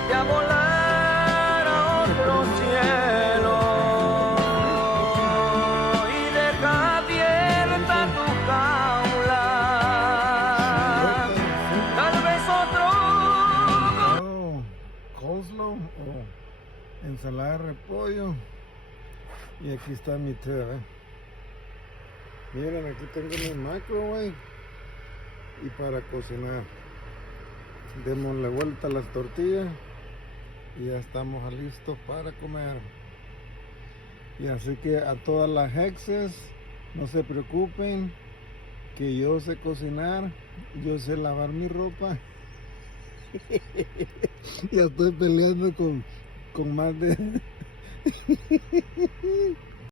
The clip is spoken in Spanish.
vete a volar a otro cielo y deja abierta tu jaula. Tal vez otro. Coleslaw o ensalada de repollo. Y aquí está mi té, Miren, aquí tengo mi microwave y para cocinar. Demos la vuelta a las tortillas y ya estamos listos para comer. Y así que a todas las exes, no se preocupen, que yo sé cocinar, yo sé lavar mi ropa. Ya estoy peleando con más de